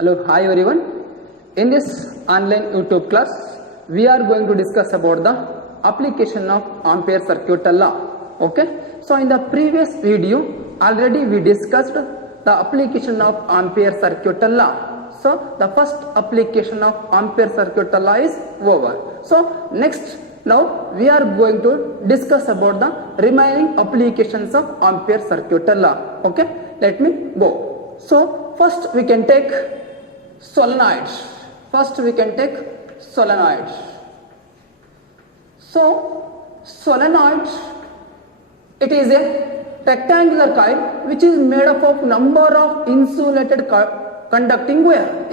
Hello, hi everyone. In this online YouTube class, we are going to discuss about the application of Ampere circuit law. Okay. So in the previous video, already we discussed the application of Ampere circuit law. So the first application of Ampere circuit law is over. So now we are going to discuss about the remaining applications of Ampere circuit law. Okay. Let me go. So first we can take solenoids. So solenoids, it is a rectangular coil which is made up of number of insulated conducting wire.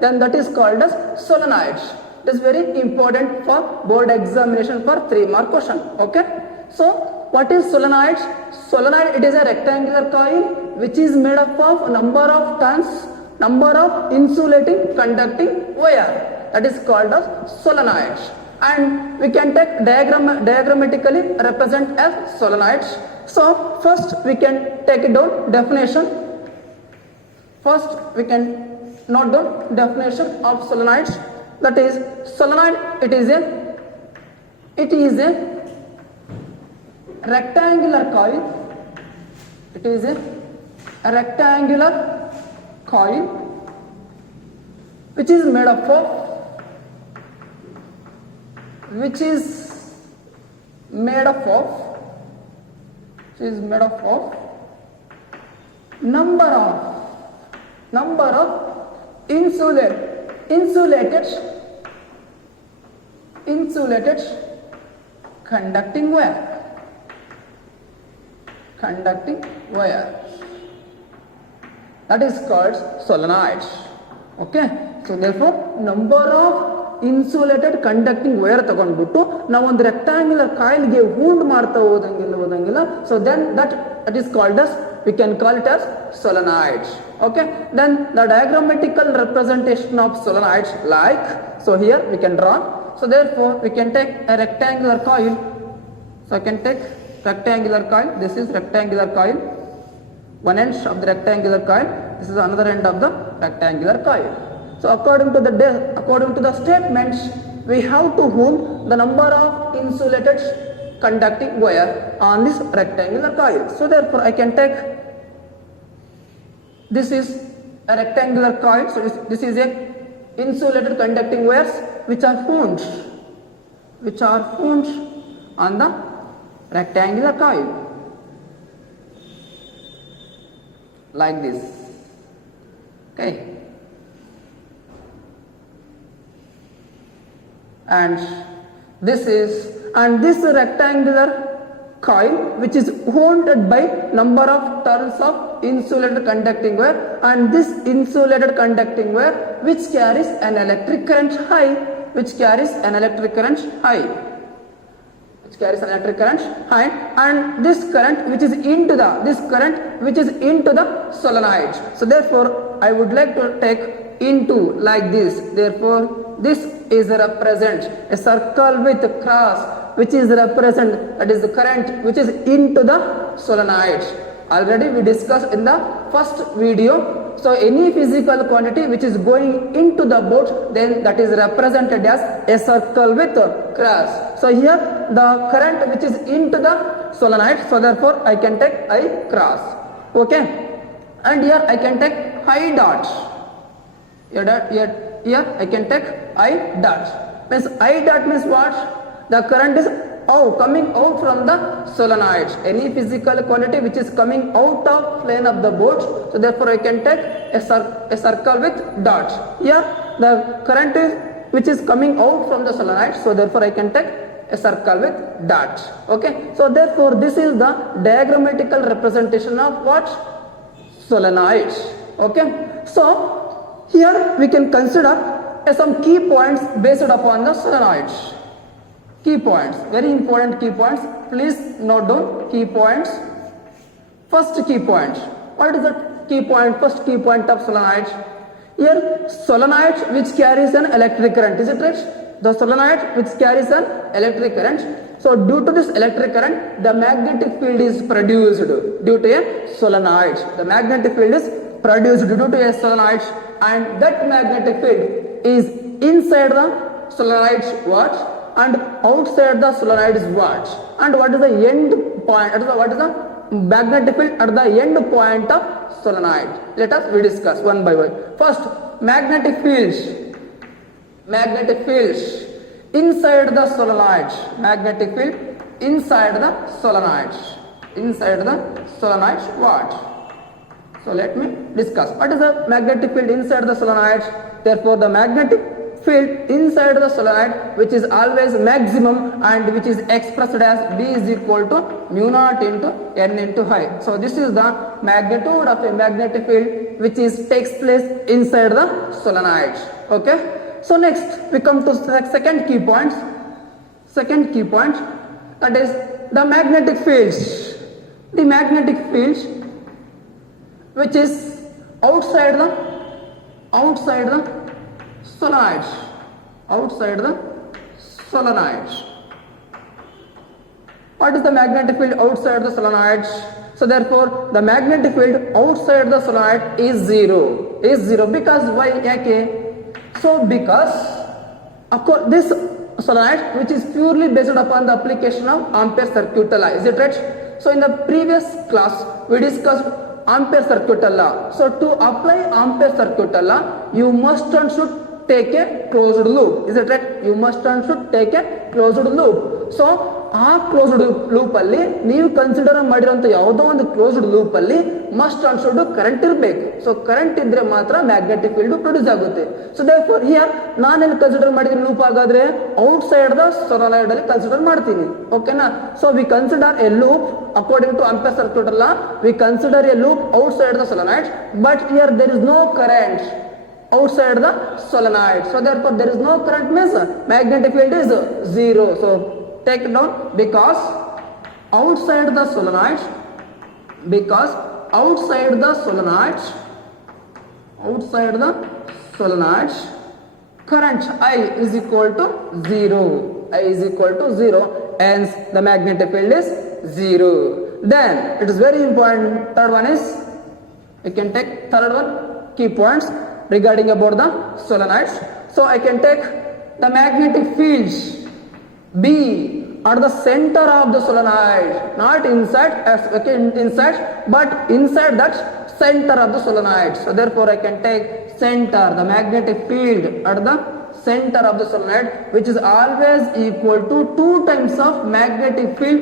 Then that is called as solenoids. It is very important for board examination for 3 mark question. Okay. So what is solenoids? Solenoid, it is a rectangular coil which is made up of number of insulating conducting wire. That is called as solenoids. And we can take diagrammatically represent as solenoids. So first we can take it down definition. First we can note down definition of solenoids. That is, solenoid, it is a rectangular coil. It is a rectangular coil which is made up of number of insulated conducting wire. That is called solenoids. Okay. So therefore number of insulated conducting wire ತಗೊಂಡ್ಬಿಟ್ಟು ನಾವು ಒಂದು rectangular coil ಗೆ wound ಮಾಡ್ತಾ ಹೋದಂಗಿಲ್ಲ. So then that is called as, we can call it as solenoids. Okay. Then the diagrammatical representation of solenoids, like, so here we can draw. So therefore we can take a rectangular coil. So I can take rectangular coil. This is rectangular coil. One end of the rectangular coil. This is another end of the rectangular coil. So according to the statements, we have to wound the number of insulated conducting wire on this rectangular coil. So therefore I can take, this is a rectangular coil. So this is a insulated conducting wires which are wound on the rectangular coil, like this. Okay. And this rectangular coil which is wounded by number of turns of insulated conducting wire, and this insulated conducting wire which carries an electric current high, and this current which is into the solenoid. So therefore I would like to take into like this. Therefore this is represent a circle with a cross which is represent, that is the current which is into the solenoid. Already we discussed in the first video. So any physical quantity which is going into the boat, then that is represented as a circle with a cross. So here the current which is into the solenoid, so therefore I can take I cross. Okay. And here I can take I dot. Here I can take I dot. Means I dot means what? The current is coming out from the solenoid. Any physical quantity which is coming out of plane of the boat, so therefore I can take a circle with dot. Here the current is which is coming out from the solenoid, so therefore I can take a circle with dot. Okay. So therefore this is the diagrammatical representation of what? Solenoids. Okay. So here we can consider some key points based upon the solenoids. Key points, very important key points. Please note down key points. First key point. What is the key point? First key point of solenoids. Here solenoid which carries an electric current. Is it right? The solenoid which carries an electric current. So due to this electric current, the magnetic field is produced due to a solenoid. The magnetic field is produced due to a solenoid, and that magnetic field is inside the solenoid's what and outside the solenoid's what, and what is the end point, what is the magnetic field at the end point of solenoid. Let us we discuss one by one. First, magnetic fields inside the solenoid, magnetic field inside the solenoid, what? So let me discuss what is the magnetic field inside the solenoid. Therefore the magnetic field inside the solenoid, which is always maximum and which is expressed as B is equal to mu naught into N into I. So this is the magnitude of a magnetic field which takes place inside the solenoid. Okay. So next we come to the second key point, that is the magnetic fields. The magnetic fields which is outside the solenoid, What is the magnetic field outside the solenoid? So therefore the magnetic field outside the solenoid is zero. Because why? Okay. So because this solenoid which is purely based upon the application of Ampere circuit law, is it right? So in the previous class we discussed Ampere circuit law. So to apply Ampere circuit law, you must and should take a closed loop. Is it right? You must and should take a closed loop. So ಆ closed loop ಅಲ್ಲಿ ನೀವು consider ಮಾಡಿರುವಂತ ಯಾವುದೋ ಒಂದು closed loop ಅಲ್ಲಿ must and should current ಇರಬೇಕು. So current ಇದ್ರೆ ಮಾತ್ರ ಮ್ಯಾಗ್ನೆಟಿಕ್ ಫೀಲ್ಡ್ ಪ್ರೊಡ್ಯೂಸ್ ಆಗುತ್ತೆ. ಸೊ ದೇರ್ಫೋರ್ ಹಿಯರ್ ನಾನೇನು ಕನ್ಸಿಡರ್ ಮಾಡಿದ್ರೆ ಲೂಪ್ ಆಗಾದ್ರೆ ಔಟ್ ಸೈಡ್ ದ ಸೊಲನಾಯ್ಡ್ ಅಲ್ಲಿ ಕನ್ಸಿಡರ್ ಮಾಡ್ತೀನಿ. ಓಕೆನಾ? So we consider a loop according to ampere circuit ಅಲ್ಲ, we consider a loop outside the solenoid, but here there is no current outside the solenoid. So therefore there is no current, means magnetic field is zero. So take it down, because outside the solenoid current I is equal to zero, hence the magnetic field is zero. Then it is very important, third one is, you can take third one key points regarding about the solenoids. So I can take the magnetic fields B at the center of the solenoid, not inside, but inside that center of the solenoid. So therefore I can take center, the magnetic field at the center of the solenoid, which is always equal to 2 times of magnetic field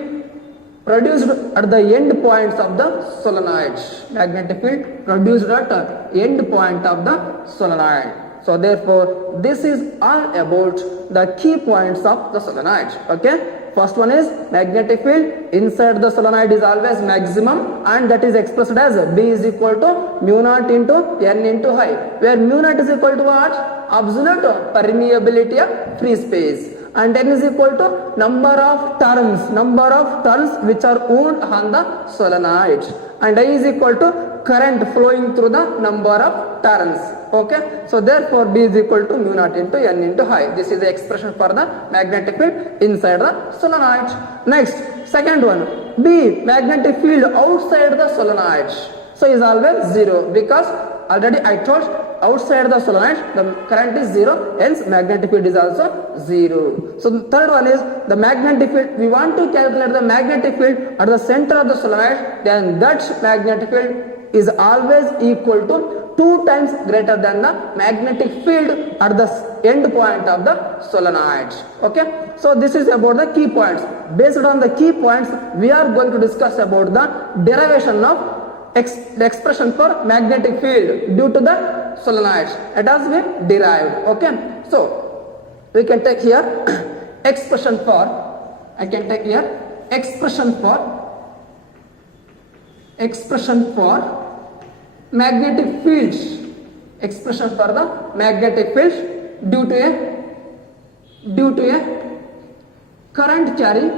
produced at the end points of the solenoid. Magnetic field produced at the end point of the solenoid. So therefore this is all about the key points of the solenoid. Okay, first one is magnetic field inside the solenoid is always maximum, and that is expressed as B is equal to mu naught into N into I, where mu naught is equal to what? Absolute permeability of free space, and N is equal to number of turns which are wound on the solenoid, and I is equal to current flowing through the number of turns. Okay, so therefore B is equal to mu naught into N into I. This is the expression for the magnetic field inside the solenoid. Next, second one, B, magnetic field outside the solenoid. So is always zero, because already I told outside the solenoid the current is zero, hence magnetic field is also zero. So the third one is the magnetic field. We want to calculate the magnetic field at the center of the solenoid, then that magnetic field is always equal to 2 times greater than the magnetic field at the end point of the solenoid. Okay, so this is about the key points. Based on the key points, we are going to discuss about the derivation of the expression for magnetic field due to the solenoid. It has been derived. Okay, so we can take here expression for magnetic fields, expression for the magnetic fields due to a current carrying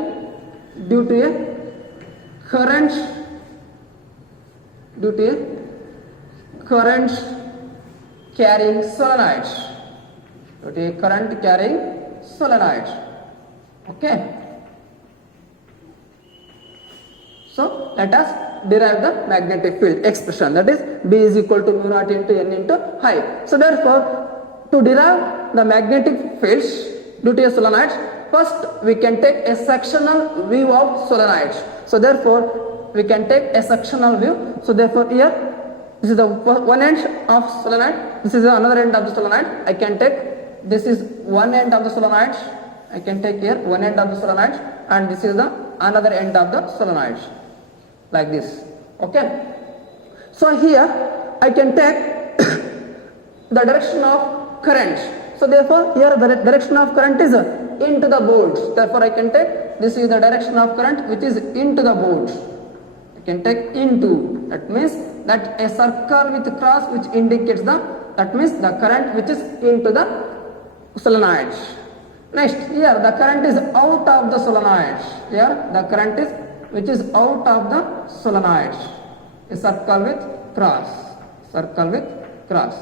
solenoid. Okay, so let us derive the magnetic field expression, that is B is equal to mu naught into N into I. So therefore, to derive the magnetic fields due to a solenoid, first we can take a sectional view of solenoid. So therefore, we can take a sectional view. So therefore, here this is the one end of solenoid, this is another end of the solenoid. I can take, this is one end of the solenoid, I can take here one end of the solenoid, and this is the another end of the solenoid, like this. Okay. So here I can take the direction of current. So therefore, here the direction of current is into the bolt. Therefore, I can take, this is the direction of current which is into the bolt. I can take into. That means that a circle with cross which indicates the, that means the current which is into the solenoid. Next, here the current is out of the solenoid. Here the current is which is out of the solenoid. A circle with cross. Circle with cross.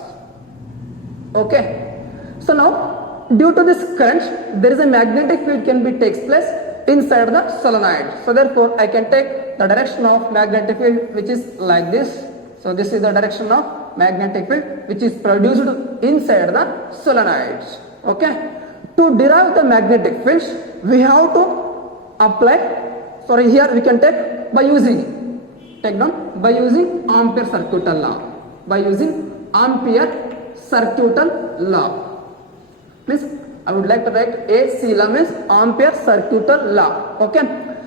Okay. So now, due to this current, there is a magnetic field can be takes place inside the solenoid. So therefore, I can take the direction of magnetic field which is like this. So this is the direction of magnetic field which is produced inside the solenoid. Okay. To derive the magnetic fields, we have to apply, sorry, here we can take by using, take down, by using Ampere circuital law. By using Ampere circuital law. Means I would like to write AC law means Ampere circuital law. Okay.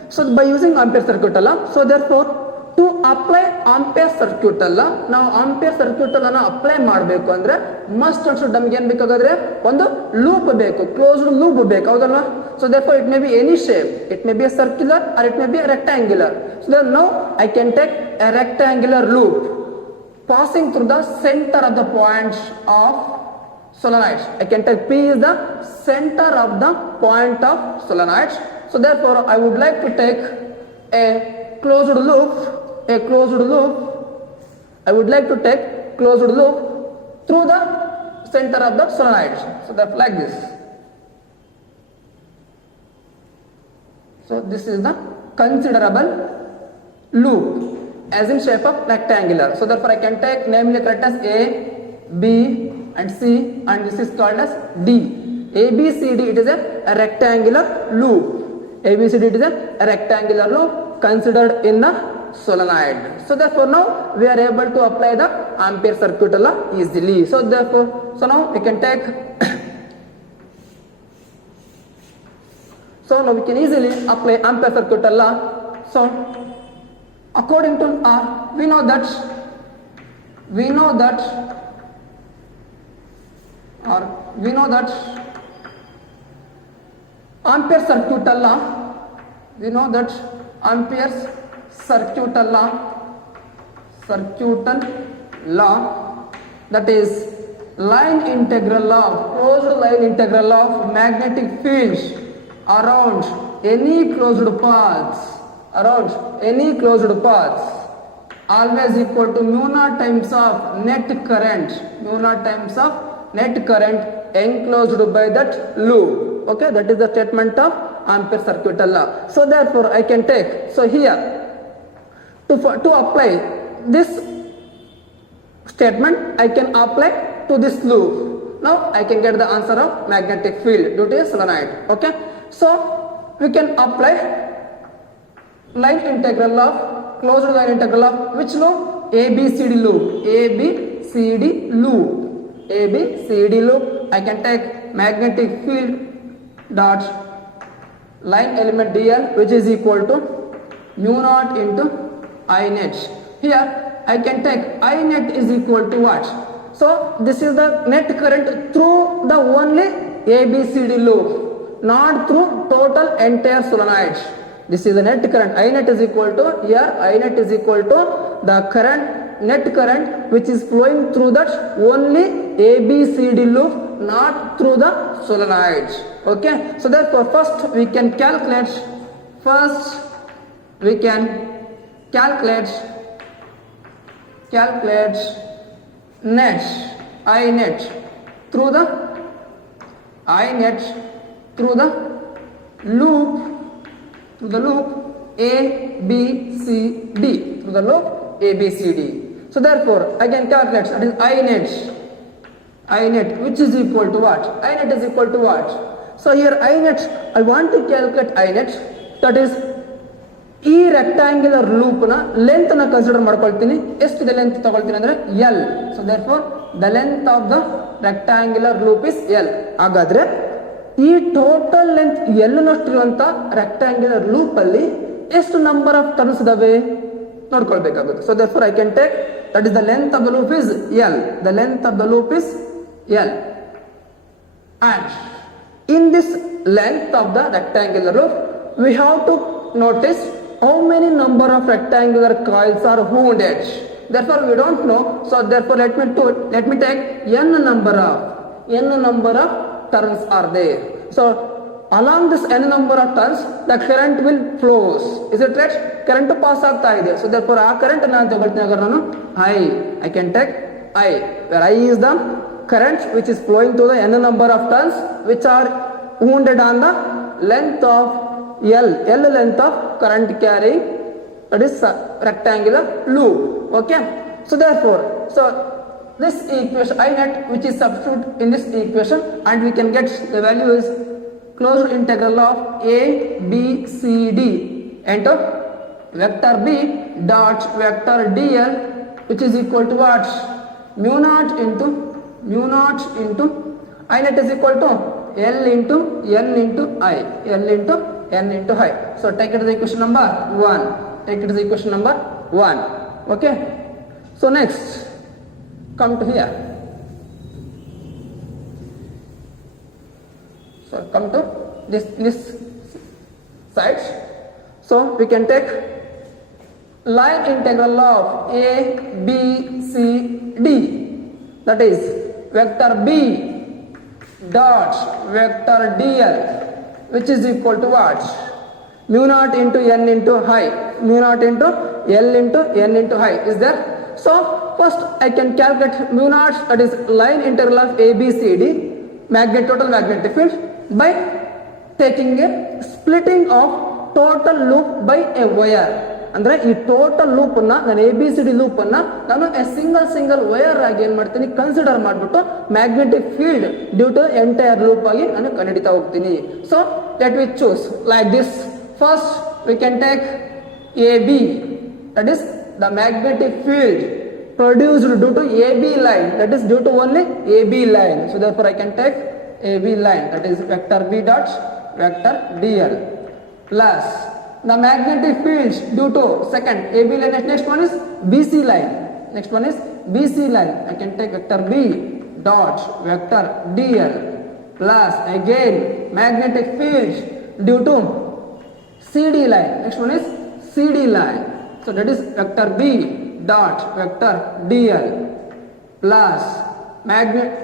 So by using Ampere circuital law, so therefore to apply Ampere circuital law, ನಾವು Ampere circuital law apply ಮಾಡಬೇಕು ಅಂದ್ರೆ must and should ನಮಗೆ ಏನು ಬೇಕಾದ್ರೆ ಒಂದು loop ಬೇಕು, closed loop ಬೇಕು, ಹೌದಲ್ವಾ? So therefore it may be any shape, it may be a circular or it may be a rectangular. So then now I can take a rectangular loop passing through the center of the point of solenoid. I can take P is the center of the point of solenoid. So therefore I would like to take a closed loop, I would like to take closed loop through the center of the solenoid. So that's like this. So this is the considerable loop as in shape of rectangular. So therefore I can take namely correct as A, B and C, and this is called as D. A, B, C, D, it is a rectangular loop. A, B, C, D, it is a rectangular loop considered in the solenoid. So therefore now we are able to apply the Ampere circuital law easily. So therefore, so now we can take so now we can easily apply Ampere circuital law. So according to we know that Ampere circuital law, we know that Ampere's circuital law, that is line integral law, closed line integral law of magnetic fields around any closed paths, always equal to mu naught times of net current, enclosed by that loop. Okay, that is the statement of Ampere circuital law. So therefore I can take, so here to apply this statement I can apply to this loop. Now I can get the answer of magnetic field due to a solenoid. Okay, so we can apply line integral of closed line integral of which loop? ABCD loop. ABCD loop. I can take magnetic field dot line element dl which is equal to mu naught into I net. Here I can take I net is equal to what? So this is the net current through the only ABCD loop, not through total entire solenoid. This is the net current. I net is equal to, here I net is equal to the current, net current which is flowing through that only ABCD loop, not through the solenoid. Okay, so therefore first we can calculate net, I net through the loop A, B, C, D through the loop A, B, C, D. So therefore, I can calculate, that is I net, which is equal to what? I net is equal to what? So here I net, I want to calculate I net, that is ಈ rectangular loop ನ length ನ consider ಮಾಡ್ಕೊಳ್ತೀನಿ. ಎಷ್ಟಿದೆ length ತಗೊಳ್ತೀನಿ ಅಂದ್ರೆ L. So therefore the length of the rectangular loop is L. ಹಾಗಾದ್ರೆ ಈ total length L ನಷ್ಟಿರುವಂತ ರೆಕ್ಟಾಂಗ್ಯುಲರ್ ಲೂಪ್ ಅಲ್ಲಿ ಎಷ್ಟು ನಂಬರ್ ಆಫ್ ಟರ್ನ್ಸ್ ಇದಾವೆ ನೋಡ್ಕೊಳ್ಬೇಕಾಗುತ್ತೆ. So therefore I can take that is the length of the loop is L. The length of the loop is L. And in this length of the rectangular loop, we have to notice how many number of rectangular coils are wounded. Therefore we don't know, so therefore let me take n number of turns are there. So along this n number of turns the current will flows. Is it right? Current pass ಆಗ್ತಾ ಇದೆ. So therefore ಆ current ನಾನು ತಗೊಳ್ತೀನಿ. ಅगर ನಾನು I can take I, where I is the current which is flowing through the n number of turns which are wounded on the length of L length of current carrying, that is rectangular loop. Okay, so therefore, so this equation I net which is substitute in this equation, and we can get the value is closed integral of A B C D into vector B dot vector dl, which is equal to what? Mu naught into I net is equal to L into N into I, L into N into I. So take it as equation number 1. Take it as equation number 1. Okay. So next, come to here. So come to this side. So we can take line integral of A, B, C, D. That is vector B dot vector dl, which is equal to what? Mu naught into n into I, mu naught into L into n into I is there. So first I can calculate mu naught, that is line integral of A, B, C, D, total magnetic field, by taking a splitting of total loop by a wire. ಅಂದ್ರೆ ಈ total loop ಅನ್ನ ನಾನು ABCD loop ಅನ್ನ ನಾನು single wire ಆಗಿ ಏನ್ ಮಾಡ್ತೀನಿ consider ಮಾಡ್ಬಿಟ್ಟು magnetic field due to entire loop ಆಗಿ ನಾನು ಕಂಡುಹಿಡಿತಾ ಹೋಗ್ತೀನಿ. So let we choose like this. First we can take AB, that is the magnetic field produced due to AB line, that is due to only AB line. So therefore I can take AB line, that is vector B dot vector dl, plus the magnetic fields due to second AB line. Next one is BC line. Next one is BC line. I can take vector B dot vector dl, plus again magnetic fields due to CD line. Next one is CD line. So that is vector B dot vector dl, plus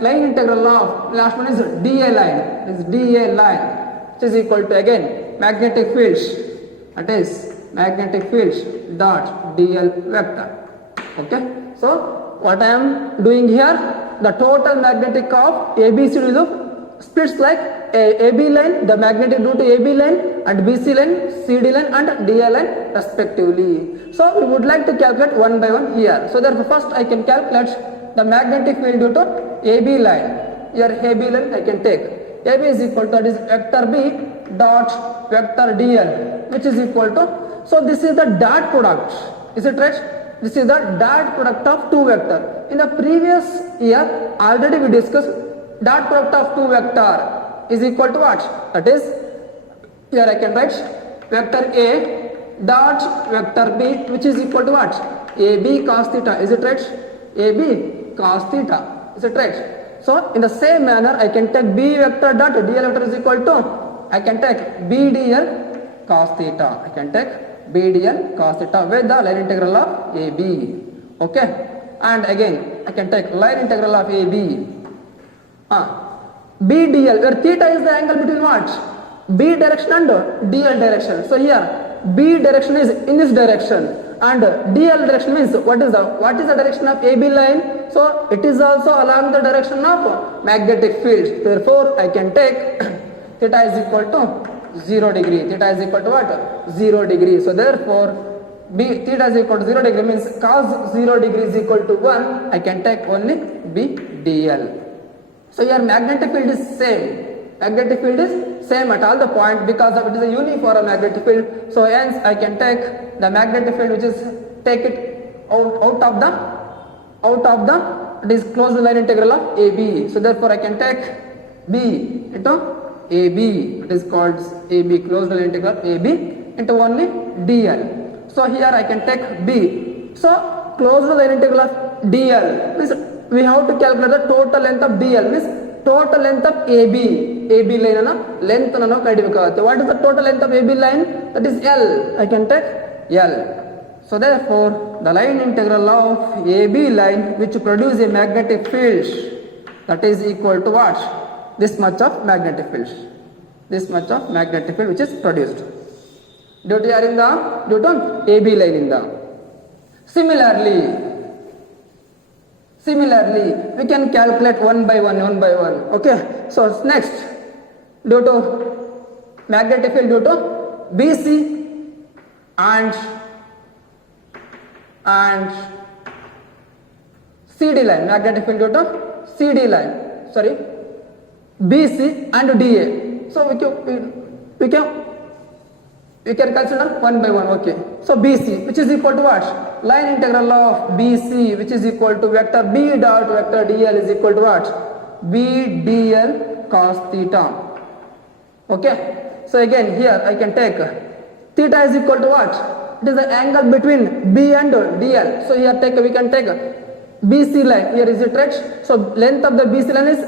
line integral of last one is DA line. This DA line, which is equal to again magnetic fields, that is magnetic fields dot dl vector. Okay, so what I am doing here, the total magnetic of ABCD loop splits like AB line, the magnetic due to AB line, and BC line, CD line and DL line respectively. So we would like to calculate one by one here. So therefore first I can calculate the magnetic field due to AB line. Here AB line I can take. AB is equal to, that is vector B dot vector dl, which is equal to, so this is the dot product. Is it right? This is the dot product of two vector. In the previous year already we discussed dot product of two vector is equal to what? That is, here I can write vector A dot vector B, which is equal to what? AB cos theta. Is it right? AB cos theta. Is it right? So in the same manner I can take B vector dot dl vector is equal to, I can take B dl cos theta. I can take B dl cos theta with the line integral of AB. Okay, and again I can take line integral of AB. B dl, where theta is the angle between what? B direction and dl direction. So here B direction is in this direction and dl direction means what is the direction of AB line? So it is also along the direction of magnetic field. Therefore I can take theta is equal to 0 degree. Theta is equal to what? 0 degree. So therefore B theta is equal to 0 degree means cos 0 degree is equal to 1. I can take only B dl. So your magnetic field is same. Magnetic field is same at all the point because of it is a uniform magnetic field. So hence I can take the magnetic field which is take it out of the it is closed line integral of AB. So therefore I can take B into AB. It is called AB closed line integral AB into only dl. So here I can take B. So closed line integral of dl means we have to calculate the total length of dl means total length of AB. AB line ana length ana kadibikagutte. What is the total length of AB line? That is L. I can take L. So therefore the line integral of AB line which produce a magnetic field that is equal to what? This much of magnetic field. This much of magnetic field which is produced due to due to AB line in the. Similarly, we can calculate one by one. Okay. So next, due to magnetic field due to BC and CD line, magnetic field due to CD line. Sorry, BC and DA. So we can consider one by one. Okay. So BC which is equal to what? Line integral of BC which is equal to vector B dot vector dl is equal to what? B dl cos theta. Okay. So again here I can take theta is equal to what? It is the angle between B and dl. So here we can take BC line. Here is it right? So length of the BC line is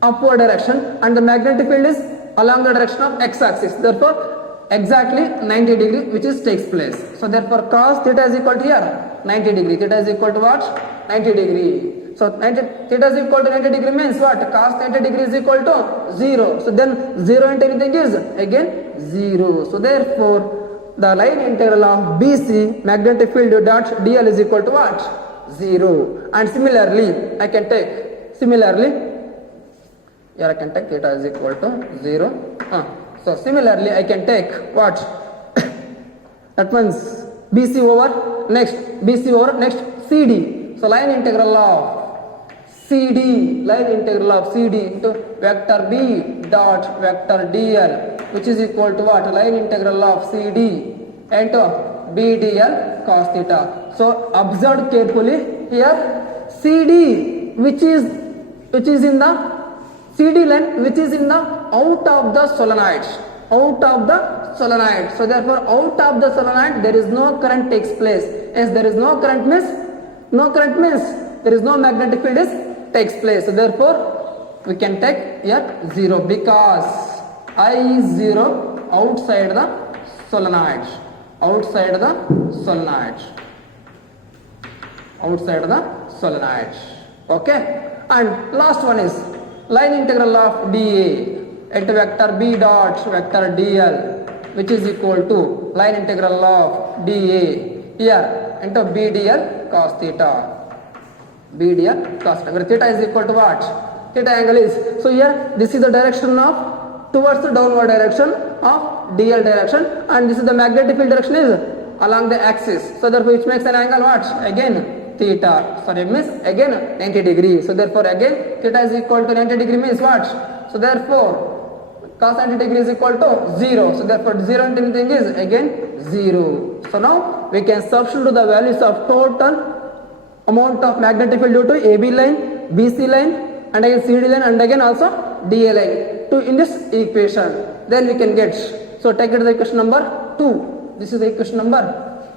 upward direction and the magnetic field is along the direction of x-axis. Therefore exactly 90 degree which is takes place. So therefore cos theta is equal to here 90 degree. Theta is equal to what? 90 degree. So theta is equal to 90 degree means what? Cos 90 degree is equal to 0. So then 0 into anything is again 0. So therefore the line integral of BC magnetic field dot dl is equal to what? 0. And similarly I can take here I can take theta is equal to 0. So similarly I can take what? That means BC over next CD. So line integral of CD into vector B dot vector dl which is equal to what? Line integral of CD into B dl cos theta. So observe carefully here CD which is in the CD line which is in the out of the solenoid. So therefore out of the solenoid there is no current takes place. As there is no current means there is no magnetic field takes place. So therefore we can take here 0 because I is 0 outside the solenoid. Okay. And last one is line integral of dA into vector B dot vector dl which is equal to line integral of dA here into B dl cos theta. Where theta is equal to what? Theta angle is. So here this is the direction of towards the downward direction of dl direction and this is the magnetic field direction is along the axis. So therefore which makes an angle what? Again theta. Sorry, means again 90 degree. So therefore again theta is equal to 90 degree means what? So therefore cos 90 degree is equal to 0. So therefore 0 into anything is again 0. So now we can substitute the values of total amount of magnetic field due to AB line, BC line and again CD line and again also DA line to in this equation. Then we can get. So take it to the equation number 2. This is the equation number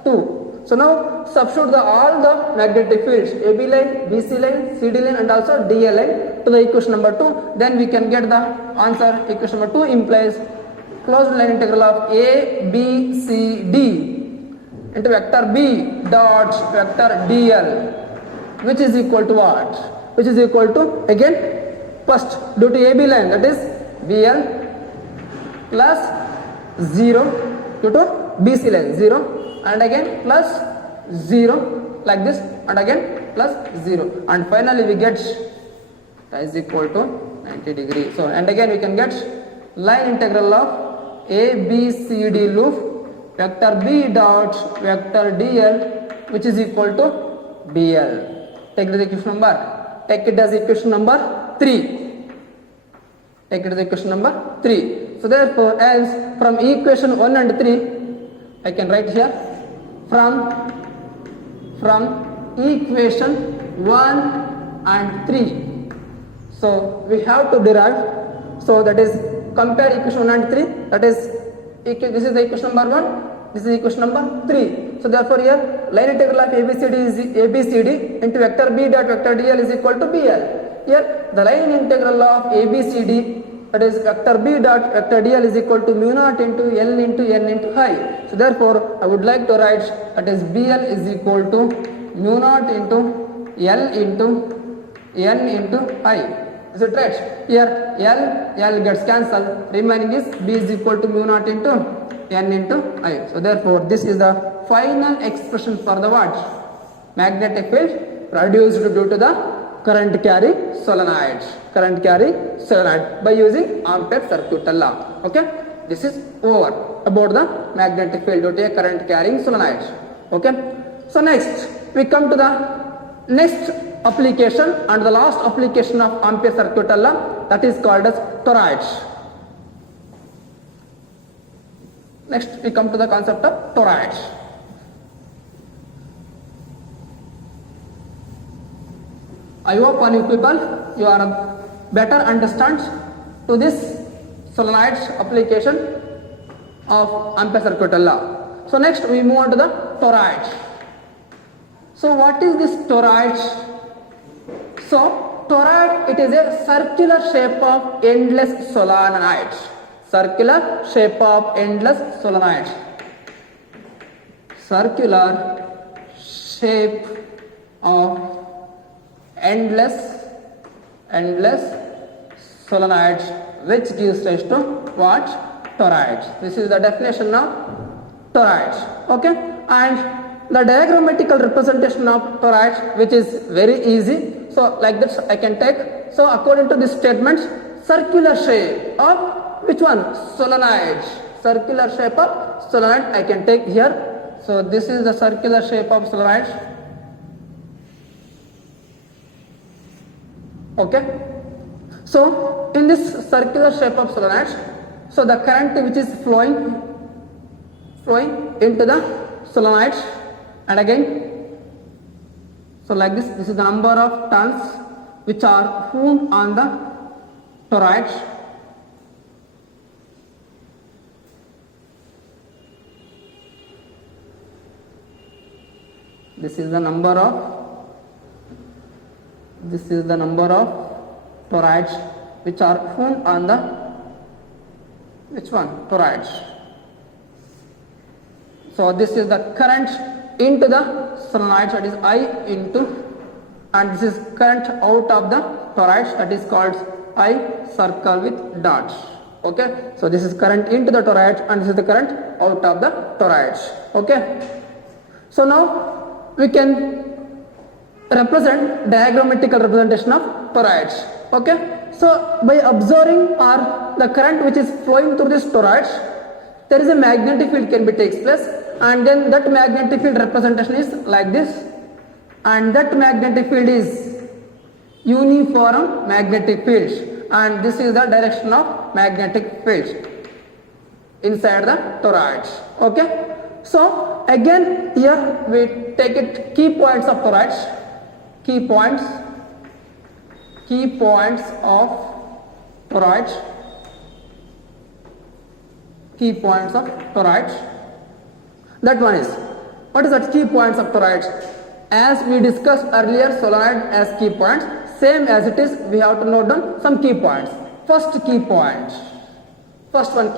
2. So now substitute all the magnetic fields AB line, BC line, CD line and also DA line to the equation number 2. Then we can get the answer. Equation number 2 implies closed line integral of A, B, C, D into vector B dot vector DL which is equal to what? Which is equal to again first due to AB line that is BL plus 0 due to BC line 0 and again plus 0 like this and again plus 0 and finally we get is equal to 90 degree. So and again we can get line integral of ABCD loop vector B dot vector DL which is equal to BL. Take it as equation number. Take it as equation number 3. Take it as equation number 3. So therefore, else from equation 1 and 3, I can write here from equation 1 and 3. So we have to derive. So that is compare equation 1 and 3. That is this is the equation number 1. This is equation number 3. So therefore here line integral of ABCD is ABCD into vector B dot vector DL is equal to BL. Here the line integral of ABCD, that is vector B dot vector DL is equal to mu naught into L into N into I. So therefore I would like to write that is BL is equal to mu naught into L into N into I. Is it right? Here L gets cancelled, remaining is B is equal to mu naught into N into I. So therefore this is the final expression for the what? Magnetic field produced due to the current carrying solenoid. Current carrying solenoid by using Ampere circuit law. Okay? This is over about the magnetic field due to a current carrying solenoid. Okay? So next we come to the next application and the last application of Ampere circuit law, that is called as toroids. Next we come to the concept of toroids. I hope you people you are better understand to this solenoid application of Ampere circuit law. So next we move on to the toroids. So what is this toroid? So toroid, it is a circular shape of endless solenoid. Circular shape of endless solenoid. Circular shape of endless solenoid which gives rise to what? Toroid. This is the definition of toroid. Okay? And the diagrammatical representation of toroid, which is very easy. So like this I can take. So according to this statement, circular shape of which one? Solenoid. Circular shape of solenoid I can take here. So this is the circular shape of solenoid. Okay. So in this circular shape of solenoid, so the current which is flowing into the solenoid, and again, so like this is the number of turns which are wound on the toroid. This is the number of toroids which are wound on the which one? Toroids. So this is the current into the solenoid, that is I into, and this is current out of the toroid, that is called I circle with dots. Okay, so this is current into the toroid and this is the current out of the toroid. Okay, so now we can represent diagrammatical representation of toroids. Okay, so by observing the current which is flowing through this toroid, there is a magnetic field can be takes place, and then that magnetic field representation is like this, and that magnetic field is uniform magnetic field, and this is the direction of magnetic field inside the toroids. Okay, so again here we take it key points of toroids, key points of toroids, key points of toroids. That one is, what is that key points of toroids? As we discussed earlier, solenoid as key points, same as it is, we have to note down some key points. First one key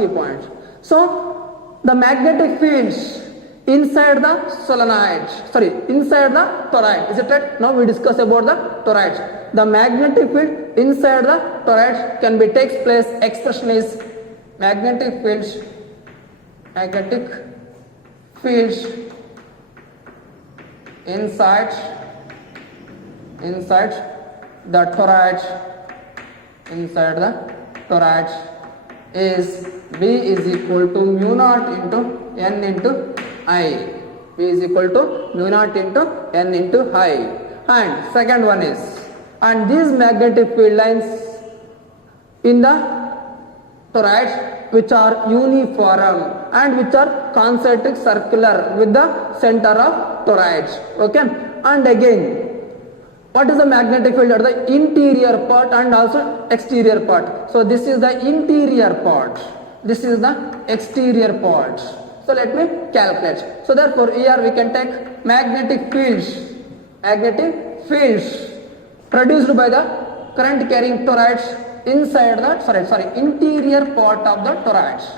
point. So the magnetic fields inside the solenoid, inside the toroid, is it right? Now we discuss about the toroid. The magnetic field inside the toroid can be takes place, expression is magnetic fields inside the toroid is B is equal to mu naught into N into I. B is equal to mu naught into N into I. And second one is, and these magnetic field lines in the toroids which are uniform and which are concentric circular with the center of toroids. Okay. And again, what is the magnetic field at the interior part and also exterior part? So this is the interior part. This is the exterior part. So let me calculate. So therefore here we can take magnetic fields produced by the current carrying toroids inside the interior part of the toroids.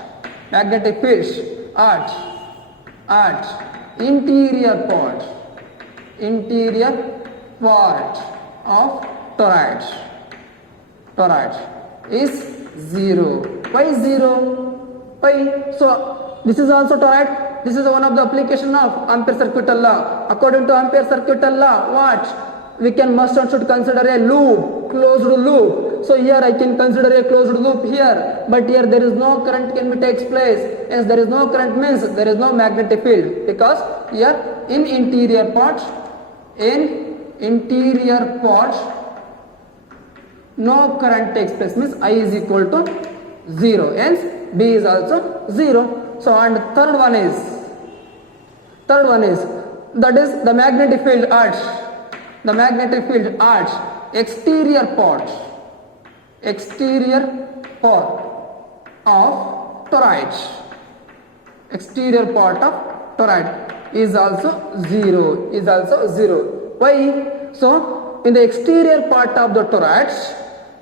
Magnetic fields at interior part of toroids is 0. Why 0? Why? So this is also toroid. This is one of the application of Ampere circuital law. According to Ampere circuital law, what? We can must and should consider a loop, closed loop. So here I can consider a closed loop here, but here there is no current can be takes place. Yes, there is no current means there is no magnetic field, because here in interior part no current takes place, means I is equal to 0, hence B is also 0. So and third one is that is the magnetic field at exterior part of toroid. Exterior part of toroid is also 0. Why? So in the exterior part of the toroids,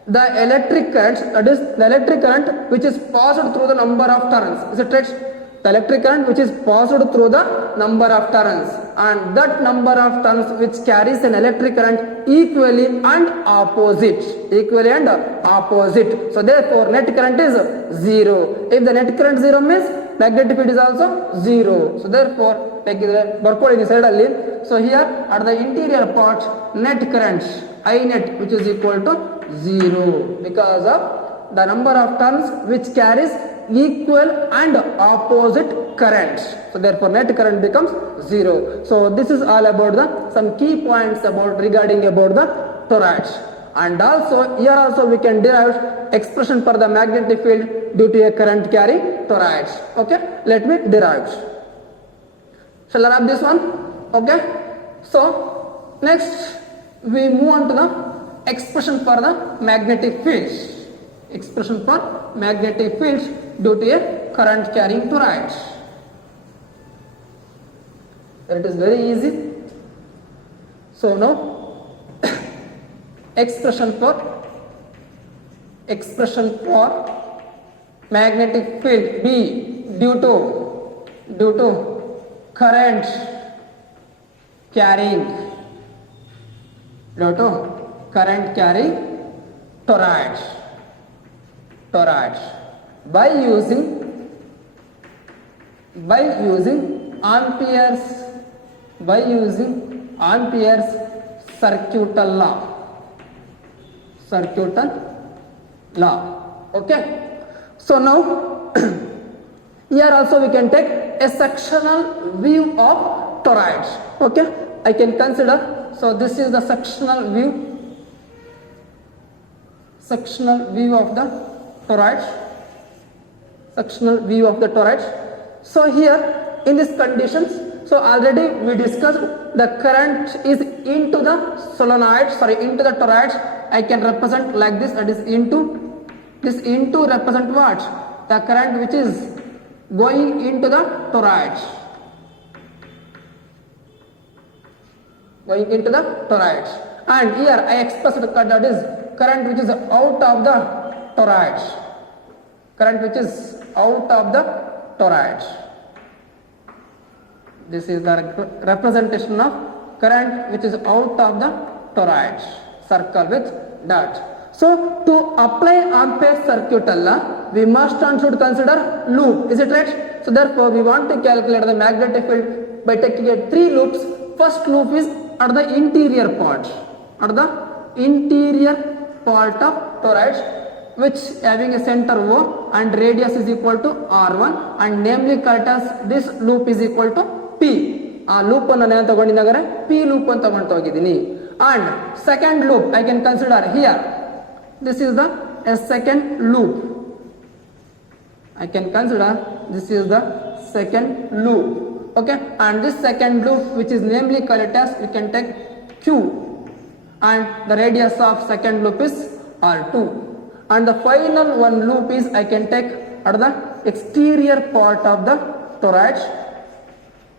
the electric current which is passed through the number of turns, is it right? The electric current which is passed through the number of turns, and that number of turns which carries an electric current equally and opposite. So therefore net current is 0. If the net current 0 means magnetic field is also 0. So therefore take the work in side only. So here at the interior part net current I net which is equal to 0 because of the number of turns which carries equal and opposite currents. So therefore net current becomes 0. So this is all about some key points regarding the toroids. And also here also we can derive expression for the magnetic field due to a current carrying toroids. Okay, let me derive. Shall I wrap this one? Okay. So next we move on to the expression for the magnetic fields. Expression for magnetic fields due to a current carrying toroids. It is very easy. So now expression for magnetic field B due to current carrying toroids by using Ampere's circuital law. Okay. So now here also we can take a sectional view of toroids. Okay, I can consider. So this is the sectional view of the toroids. So here in these conditions, so already we discussed the current is into the toroids. I can represent like this, that is into. This into represent what? The current which is going into the toroids. And here I expressed that is current which is out of the toroids. This is the representation of current which is out of the toroids. Circle with dot. So to apply Ampere's circuital law, we must and should consider loop. Is it right? So therefore we want to calculate the magnetic field by taking 3 loops. First loop is at the interior part of toroids, which having a center O and radius is equal to R1 and namely called as this loop is equal to P. ಆ loop ಅನ್ನು ನಾನು ತಗೊಂಡಿದ್ದಾರೆ P loop ಅಂತ ತಗೊಂಡು ಹೋಗಿದ್ದೀನಿ. And second loop I can consider here. This is the a second loop. I can consider this is the second loop. Okay, and this second loop which is namely called as we can take Q and the radius of second loop is R2 and the final one loop is I can take at the exterior part of the toroid,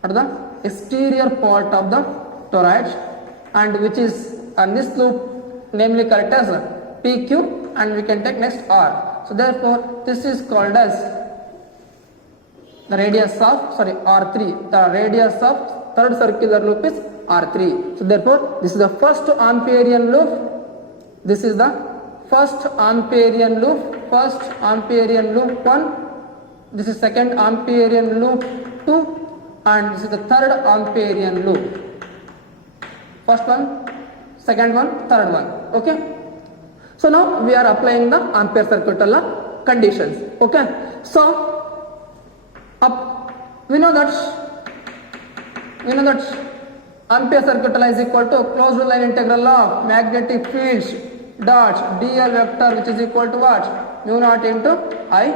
at the exterior part of the toroid, and which is on this loop namely called as PQ and we can take next R. So therefore this is called as the radius of R3. The radius of third circular loop is R3. So therefore this is the first Amperian loop. This is the first Amperian loop. First Amperian loop 1. This is second Amperian loop 2. And this is the third Amperian loop. First one, second one, third one. Okay. So now we are applying the Ampere circuit law conditions. Okay. So we know that Ampere circuit law is equal to closed line integral of magnetic fields dot dl vector which is equal to what? Mu naught into I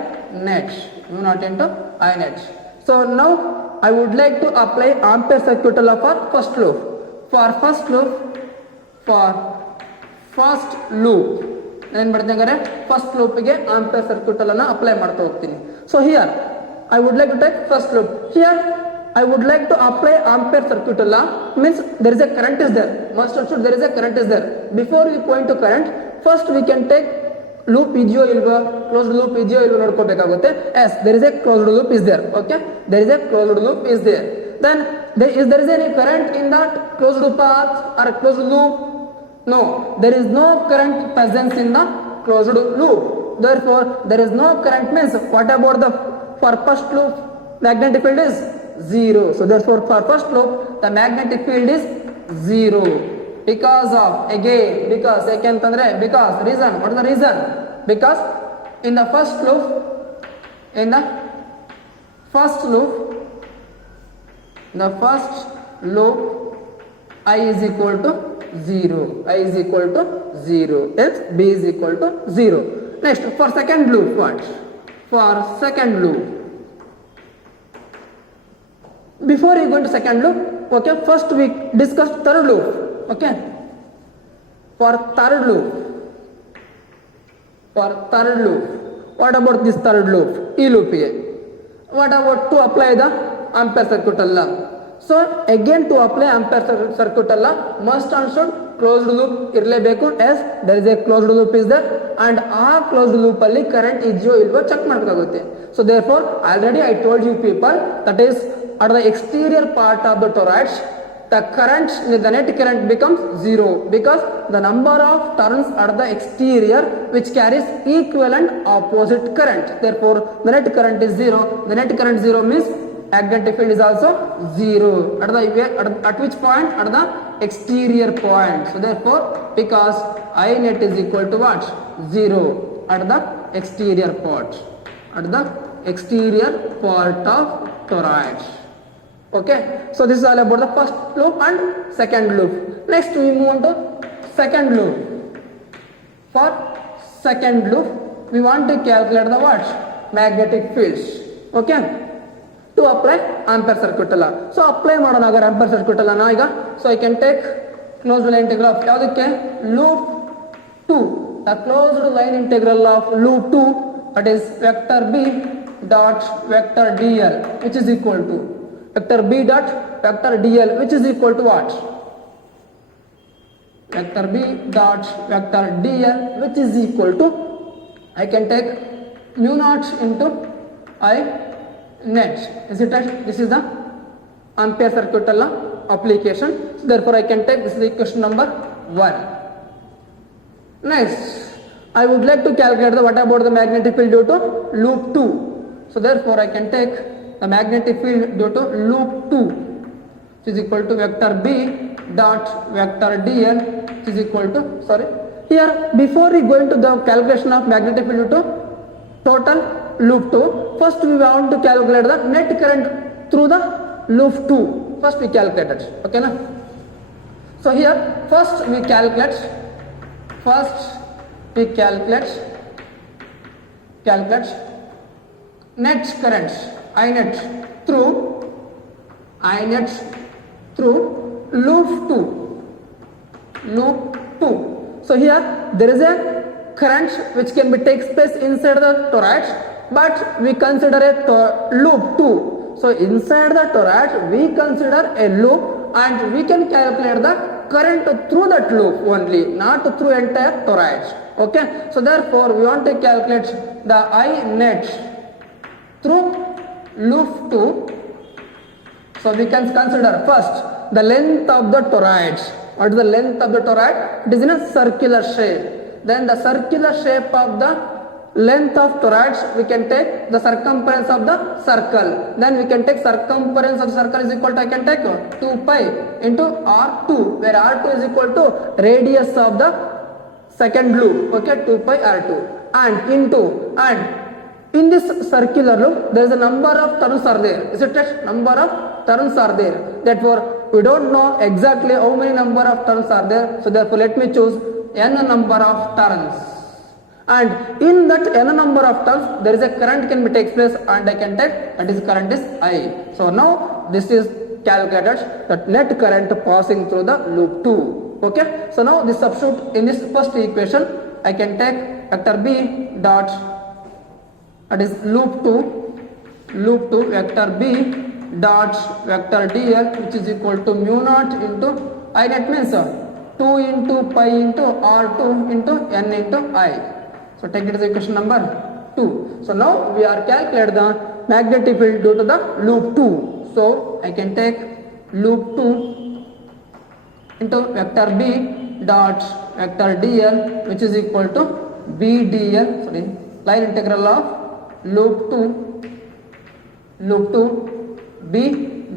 net. Mu naught into I net. So now I would like to apply Ampere circuit law for first loop. For first loop ಏನು ಮಾಡ್ತಿದ್ದಾರೆ first ಲೂಪ್ಗೆ ampere circuit ಅನ್ನು apply ಮಾಡ್ತಾ ಹೋಗ್ತೀನಿ. So here I would like to take first loop. Here I would like to apply Ampere circuit law, means there is a current is there. Must understood there is a current is there. Before we point to current, first we can take loop ಇದೆಯೋ ಇಲ್ವಾ, closed loop ಇದೆಯೋ ಇಲ್ವಾ ನೋಡ್ಕೋಬೇಕಾಗುತ್ತೆ. Yes, there is a closed loop is there. Okay, there is a closed loop is there. Then there is any current in that closed path or closed loop? No, there is no current presence in the closed loop. Therefore there is no current means what about the for first loop magnetic field is 0. So therefore for first loop the magnetic field is 0 because of because reason. What is the reason? Because in the first loop I is equal to 0. I is equal to 0. Else B is equal to 0. Next for second loop what? For second loop, before you go to second loop, okay, first we discussed third loop. Okay, for third loop, what about this third loop? E loop here. What about to apply the Ampere circuit law? So again to apply Ampere circuit law, must also closed loop ಇರಲೇಬೇಕು. as there is a closed loop is there and ಆ closed loop ಅಲ್ಲಿ current ಇದೆಯೋ ಇಲ್ವೋ check ಮಾಡಬೇಕಾಗುತ್ತೆ. So therefore already I told you people that is at the exterior part of the toroids the net current becomes 0 because the number of turns at the exterior which carries equivalent opposite current. Therefore the net current is 0. The net current 0 means magnetic field is also 0 at which point? At the exterior point. So therefore because I net is equal to what? 0 at the exterior part, at the exterior part of toroid. Okay, so this is all about the first loop and second loop. Next we move on to second loop. For second loop we want to calculate the what? Magnetic fields. Okay, to apply Ampere circuit law. So apply ಮಾಡೋಣ ಹಾಗಾದ್ರೆ Ampere circuit law ನಾ ಈಗ. So I can take closed line integral of ಯಾವುದಕ್ಕೆ? loop 2. The closed line integral of loop 2 that is vector B dot vector dl which is equal to vector B dot vector dl which is equal to what? Vector B dot vector dl which is equal to I can take mu naught into I net. Is it right? This is the Ampere circuit law application. So therefore I can take this is the equation number 1. Next I would like to calculate what about the magnetic field due to loop 2. So therefore I can take the magnetic field due to loop 2 which is equal to vector B dot vector dl which is equal to here before we go into the calculation of magnetic field to total loop 2, first we want to calculate the net current through the loop 2. First we calculate it, okay na? So here first we calculate net current I net through loop 2. So here there is a current which can be takes place inside the toroid, but we consider a loop 2. So inside the toroid we consider a loop and we can calculate the current through that loop only, not through entire toroid. Okay, so therefore we want to calculate the I net through loop 2. So we can consider first the length of the toroid. What is the length of the toroid? It is in a circular shape. Then the circular shape of the length of toroids, we can take the circumference of the circle. Then we can take circumference of the circle is equal to, I can take 2 pi into R2, where R2 is equal to radius of the second loop. Okay, 2 pi R2 and in this circular loop there is a number of turns are there. Is it right? Number of turns are there. Therefore we don't know exactly how many number of turns are there. So therefore let me choose n number of turns. And in that n number of turns there is a current can be takes place and I can take that is current is I. So now this is calculated that net current passing through the loop 2. Okay, so now this substitute in this first equation I can take vector B dot, that is loop 2 vector B dot vector dl, which is equal to mu naught into I net means 2 into pi into R2 into n into I. So take it as equation number 2. So now we are calculate the magnetic field due to the loop 2. So I can take loop 2 into vector B dot vector dl, which is equal to B dl, line integral of loop 2 B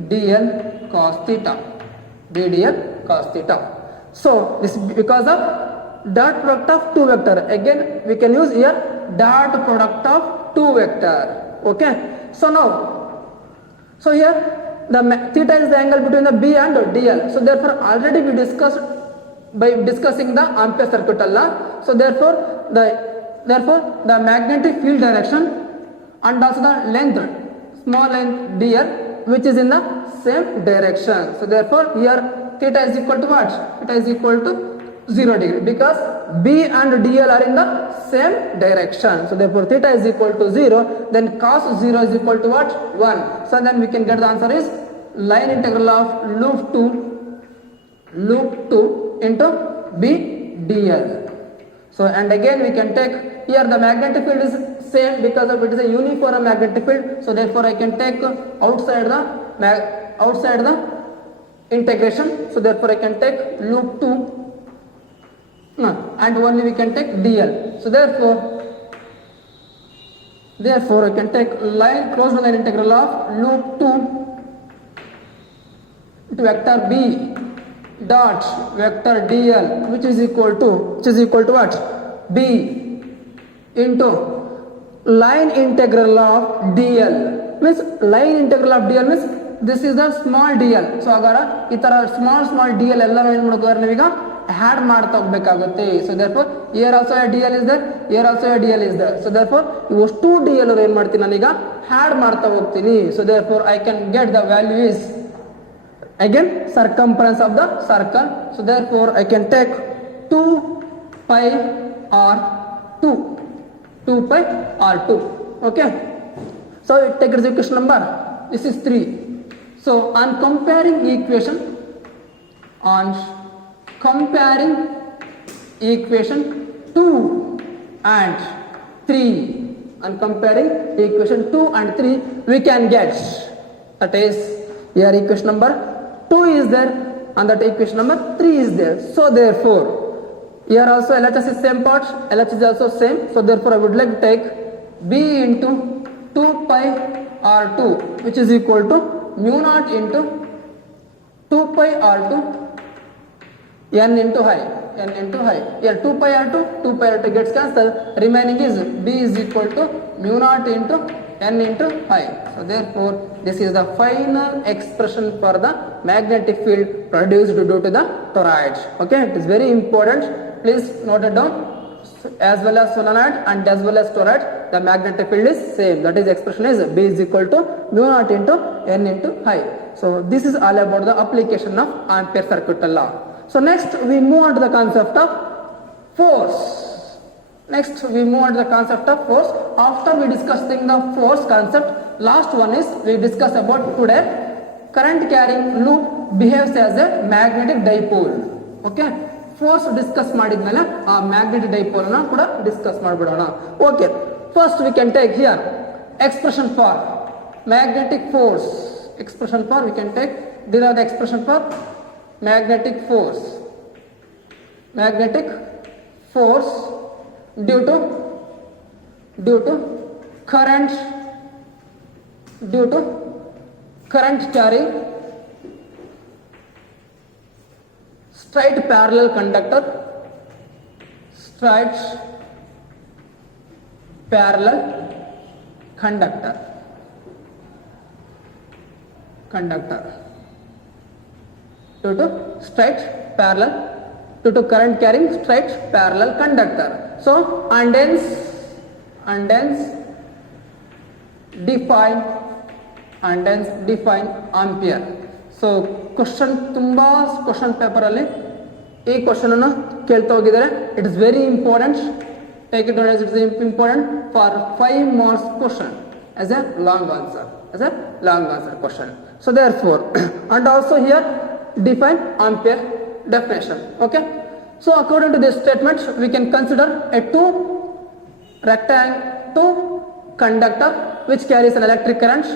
dl cos theta. So this is because of dot product of 2 vector. Again we can use here dot product of 2 vector. Okay, so now here the theta is the angle between the B and dl. So therefore already we discussed by discussing the ampere circuit law. So therefore the magnetic field direction and also the length, small length dl, which is in the same direction. So therefore here theta is equal to what? Theta is equal to 0 degree because B and dl are in the same direction. So therefore theta is equal to 0. Then cos 0 is equal to what? 1. So then we can get the answer is line integral of loop 2 into B dl. So and again we can take here the magnetic field is same because of it is a uniform magnetic field. So therefore I can take outside the integration. So therefore I can take loop 2 and only we can take dl. So therefore I can take close to line integral of loop 2 to vector B dot vector dl, which is equal to what? B into line integral of dl. Means line integral of dl means this is the small dl. So agar ಈ ತರ small dl ಎಲ್ಲಾನು ಏನು ಮಾಡಬೇಕು ನಾವೀಗ add ಮಾಡ್ತಾ ಹೋಗಬೇಕಾಗುತ್ತೆ. So therefore here also a dl is there, here also a dl is there. So therefore ಇವಷ್ಟು dl ಏನು ಮಾಡ್ತೀನಿ ನಾನೀಗ add ಮಾಡ್ತಾ ಹೋಗ್ತೀನಿ. So therefore I can get the value is again circumference of the circle. So therefore I can take 2 pi r2. Okay, so take it as equation number, this is 3. So on comparing equation 2 and 3, on comparing equation 2 and 3 we can get, that is here equation number 2 is there and that equation number 3 is there. So therefore here also LHS is same part, LH is also same. So therefore I would like to take B into 2 pi R2, which is equal to mu naught into 2 pi R2 n into I. n into I. Here 2 pi r2, 2 pi r2 gets cancelled. Remaining is B is equal to mu naught into n into I. So therefore, this is the final expression for the magnetic field produced due to the toroids. Okay, it is very important. Please note it down. As well as solenoid and as well as toroid, the magnetic field is same. That is expression is B is equal to mu naught into n into I. So this is all about the application of Ampere circuit law. So next we move on to the concept of force. Next we move on to the concept of force. After we discussing the force concept, last one is we discuss about today current carrying loop behaves as a magnetic dipole. Okay, force discuss ಮಾಡಿದ್ಮೇಲೆ ಆ magnetic dipole ಅನ್ನು ಕೂಡ discuss ಮಾಡಿಬಿಡೋಣ. Okay, first we can take here expression for magnetic force. Expression for we can take derive the expression for magnetic force. Magnetic force due to current carrying straight parallel conductor, straight parallel conductor due to straight parallel due to current carrying straight parallel conductor. So and hence define ampere. So question ತುಂಬಾ question paper ಅಲ್ಲಿ ಈ question ಅನ್ನು ಕೇಳ್ತಾ ಹೋಗಿದ್ದಾರೆ. It is very important. Take it as it is important for 5 marks question as a long answer question. So therefore and also here define ampere definition. Okay, so according to this statement we can consider a two conductor which carries an electric current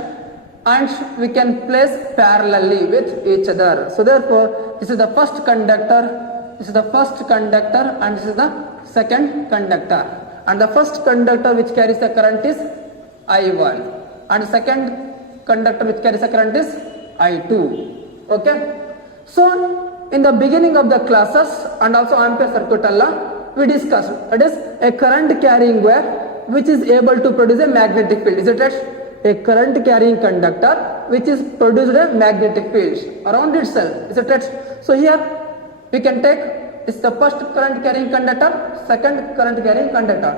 and we can place parallelly with each other. So therefore this is the first conductor and this is the second conductor, and the first conductor which carries the current is I1 and the second conductor which carries the current is I2. Okay, so in the beginning of the classes and also Ampere circuit law we discussed it is a current carrying wire which is able to produce a magnetic field. Is it right? A current carrying conductor which is produced a magnetic field around itself. Is it right? So here we can take is the first current carrying conductor, second current carrying conductor.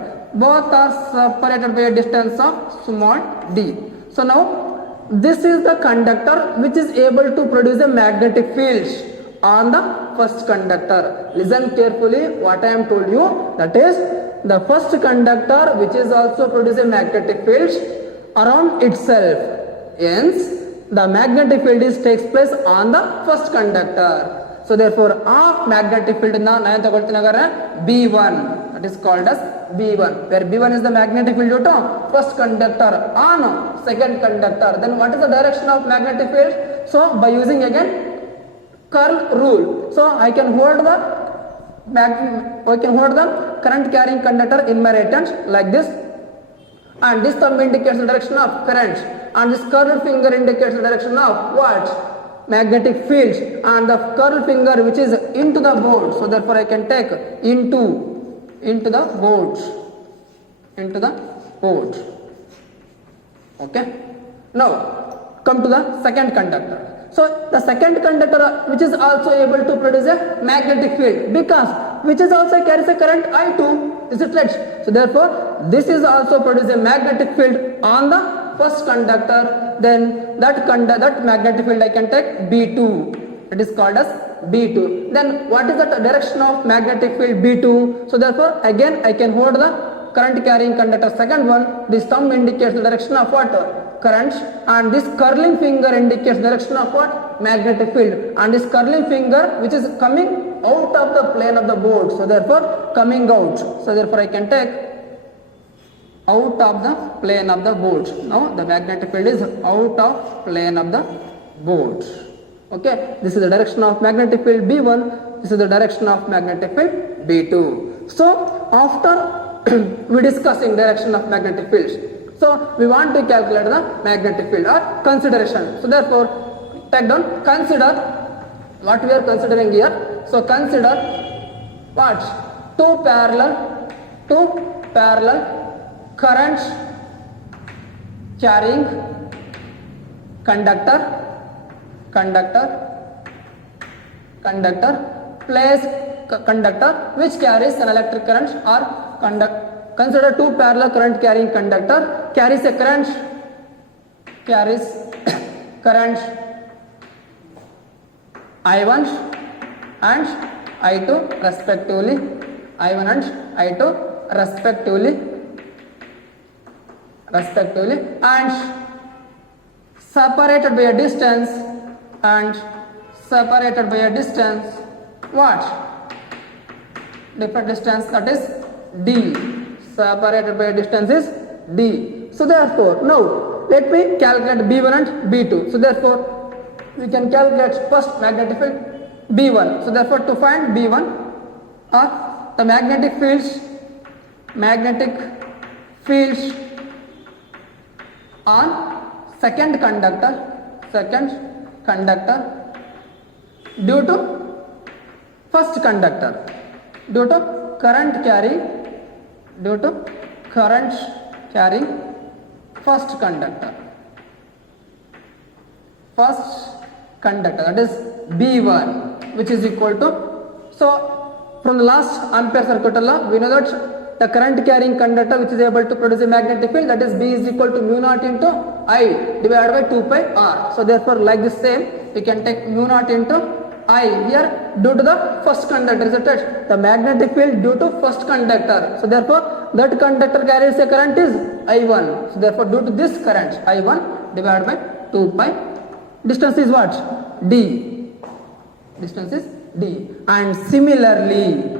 Both are separated by a distance of small d. So now this is the conductor which is able to produce a magnetic field on the first conductor. Listen carefully what I am told you. That is the first conductor which is also producing magnetic field around itself. Hence the magnetic field takes place on the first conductor. So therefore of magnetic field na naan tagolತೀನಿ ಹಾಗಾದ್ರೆ B1, that is called as B1, where B1 is the magnetic field due to first conductor on second conductor. Then what is the direction of magnetic field? So by using again curl rule, so I can hold the current carrying conductor in my right hand like this, and this thumb indicates the direction of current and this curved finger indicates the direction of what? Magnetic field, and the curved finger which is into the board. So therefore I can take into the board. Okay, now come to the second conductor. So the second conductor which is also able to produce a magnetic field because which is also carries a current I2. Is it right? So therefore this is also produce a magnetic field on the first conductor. Then that magnetic field I can take B2. It is called as B2. Then what is the direction of magnetic field B2? So therefore again I can hold the current carrying conductor second one. This thumb indicates the direction of what? Current, and this curling finger indicates the direction of what? Magnetic field, and this curling finger which is coming out of the plane of the board. So therefore coming out. So therefore I can take out of the plane of the board. Now the magnetic field is out of plane of the board. Okay, this is the direction of magnetic field B1, this is the direction of magnetic field B2. So after we discussing direction of magnetic field, so we want to calculate the magnetic field or consideration. So therefore take down, consider what we are considering here. So consider what? Two parallel currents carrying conductor place conductor which carries an electric current or consider two parallel current carrying conductor carries a current I1 and I2 respectively, I1 and I2 respectively and separated by a distance what? Different distance, that is D. Separated by a distance is D. So therefore, now let me calculate B1 and B2. So therefore, we can calculate first magnetic field B1. So therefore, to find B1 or the magnetic fields on second conductor due to first conductor due to current carrying first conductor, that is B1, which is equal to, so from the last Ampere circuit law we know that the current carrying conductor which is able to produce a magnetic field, that is B is equal to mu naught into I divided by 2 pi r. So therefore, like the same we can take mu naught into I here due to the first conductor, isn't it? The magnetic field due to first conductor. So therefore, that conductor carries a current is I1. So therefore, due to this current I1 divided by 2 pi, distance is what? D. Distance is D. And similarly,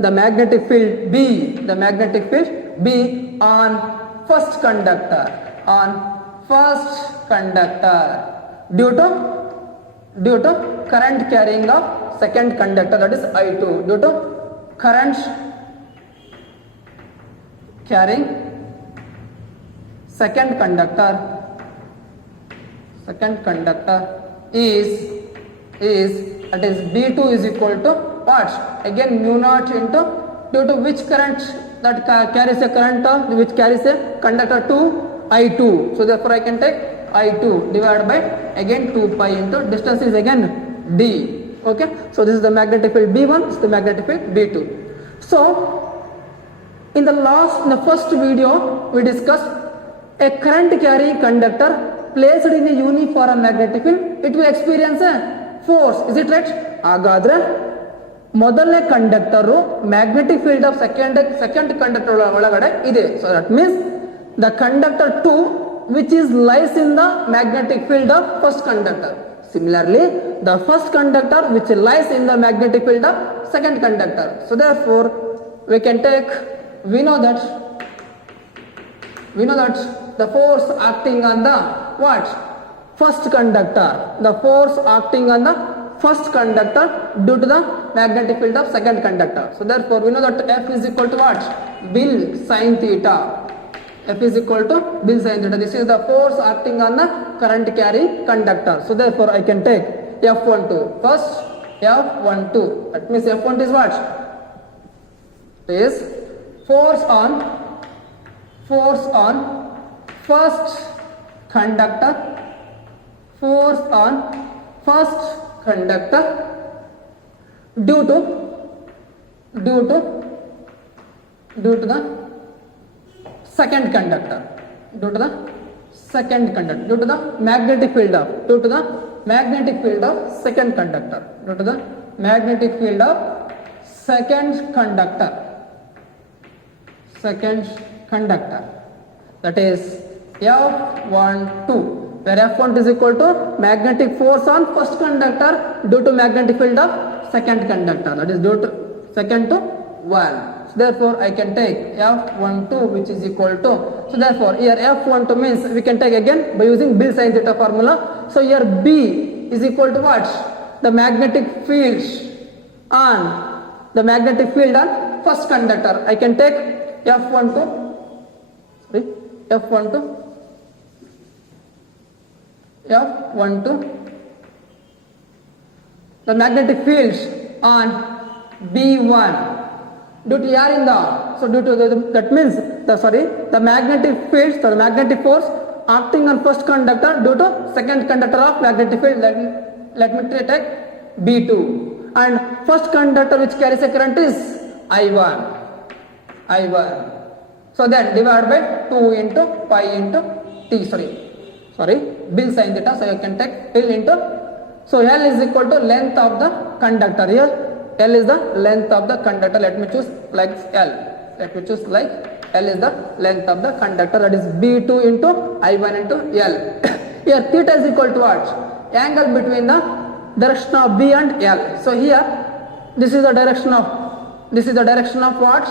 the magnetic field B on first conductor due to current carrying of second conductor, that is I2, due to current carrying second conductor is that is B2 is equal to what? Again mu naught into, due to which current that carries a current which carries a conductor to I2. So therefore I can take I2 divided by again 2 pi into distance is again D. Okay, so this is the magnetic field B1, this is the magnetic field B2. So in the first video we discussed a current carrying conductor placed in a uniform magnetic field, it will experience a force, is it right? ಹಾಗಾದ್ರೆ ಮೊದಲನೇ conductor magnetic field of second conductor ಒಳಗಡೆ ಇದೆ. So that means the conductor 2 which is lies in the magnetic field of first conductor. Similarly, the first conductor which lies in the magnetic field of second conductor. So therefore, we know that the force acting on the what? First conductor. The force acting on the first conductor due to the magnetic field of second conductor. So therefore, we know that F is equal to what? Bill sin theta. F is equal to Bill sin theta. This is the force acting on the current carrying conductor. So therefore, I can take F12. First, F12. That means F12 is what? Is force on first conductor. Force on first conductor due to the second conductor, due to the magnetic field of second conductor, due to the magnetic field of second conductor, that is F12, where F12 is equal to magnetic force on first conductor due to magnetic field of second conductor, that is due to second to 1. So therefore, I can take F12 which is equal to, so therefore here F12 means we can take again by using Bill sin theta formula. So here B is equal to what? The magnetic field on first conductor. I can take F12 the magnetic fields on B1 due to yarinda. So due to that means the magnetic fields, the magnetic force acting on first conductor due to second conductor of magnetic field. Let me take B2, and first conductor which carries a current is I1. So then divide by 2 into pi into T. Bill sin theta. So you can take Bill into. So L is equal to length of the conductor. Here L is the length of the conductor. Let me choose like L. L is the length of the conductor, that is B2 into I1 into L. Here theta is equal to what? Angle between the direction of B and L. So here this is the direction of what?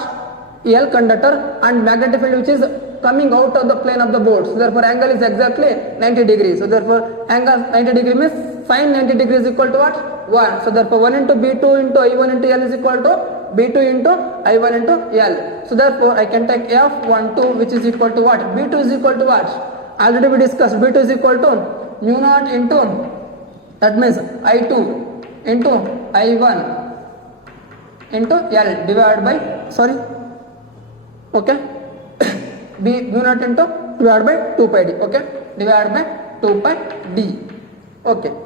L conductor, and magnetic field which is coming out of the plane of the board. So therefore angle is exactly 90 degrees. So therefore angle 90 degree means sin 90 degrees is equal to what? 1. So therefore 1 into B2 into I1 into L is equal to B2 into I1 into L. So therefore I can take F12 which is equal to what? B2 is equal to what? Already we discussed. B2 is equal to mu naught into, that means I2 into I1 into L divided by, B mu naught into divided by 2 pi d. Divided by 2 pi d.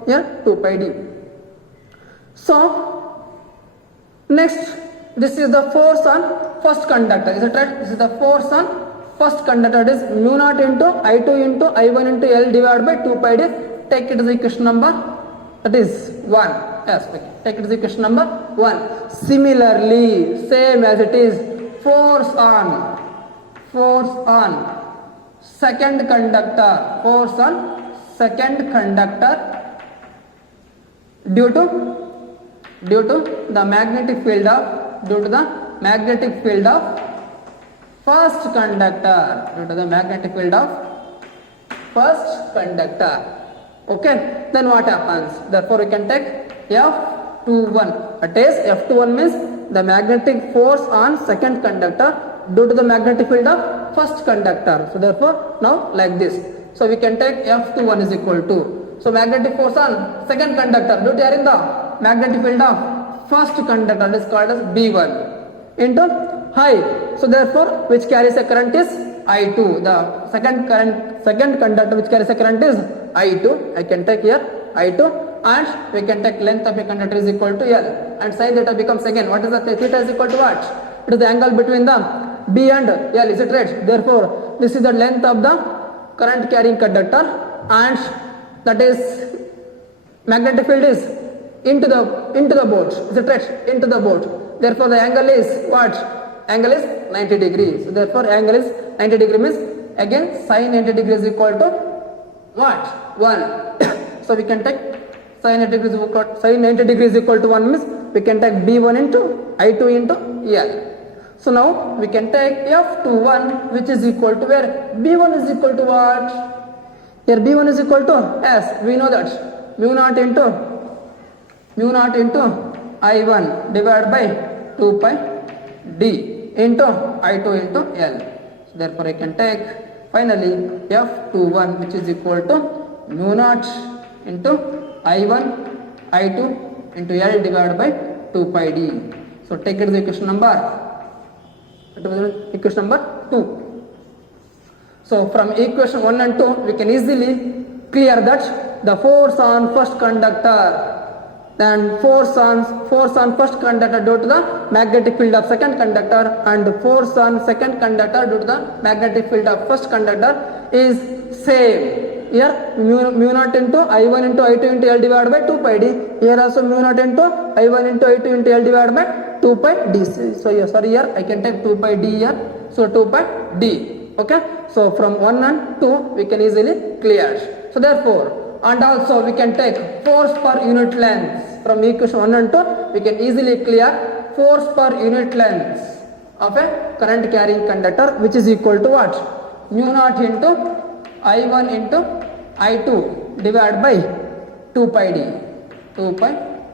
Here 2 pi d. So next, this is the force on first conductor. Is it right? This is the force on first conductor. It is mu naught into I2 into I1 into L divided by 2 pi d. Take it as equation number, that is 1. Yes, take it as equation number 1. Similarly, same as it is, force on second conductor. Due to the magnetic field of first conductor. Then what happens? Therefore we can take F21. That is, F21 means the magnetic force on second conductor due to the magnetic field of first conductor. So therefore now like this. So we can take F21 is equal to, so magnetic force on second conductor due to the magnetic field of first conductor is called as B1 into I. So therefore which carries a current is I2. The second conductor which carries a current is I2. I can take here I2, and we can take length of a conductor is equal to L, and sin theta becomes again, what is the theta is equal to what? It is the angle between the B and L. Is it right? Therefore this is the length of the current carrying conductor, and that is magnetic field is into the board. Is it right? Into the board. Therefore the angle is what? Angle is 90 degrees. So therefore angle is 90 degrees means again sin 90 degrees is equal to what? 1. So we can take sin 90 degrees is equal to 1 means we can take B1 into I2 into L. So now we can take F21 which is equal to where? B1 is equal to what? Here B1 is equal to, yes, we know that mu naught into I1 divided by 2 pi d into I2 into L. So therefore I can take finally F21 which is equal to mu naught into I1 I2 into L divided by 2 pi d. So take it as equation number 2. So from equation 1 and 2 we can easily clear that the force on first conductor, then force on first conductor due to the magnetic field of second conductor, and the force on second conductor due to the magnetic field of first conductor is same. Here mu naught into I1 into I2 into L divided by 2 pi d. Here also mu naught into I1 into I2 into L divided by 2 pi d. So here I can take 2 pi d here. So 2 pi d. So from 1 and 2 we can easily clear. So therefore, and also we can take force per unit length. From equation 1 and 2 we can easily clear force per unit length of a current carrying conductor, which is equal to what? Mu naught into I1 into I2 divided by 2 pi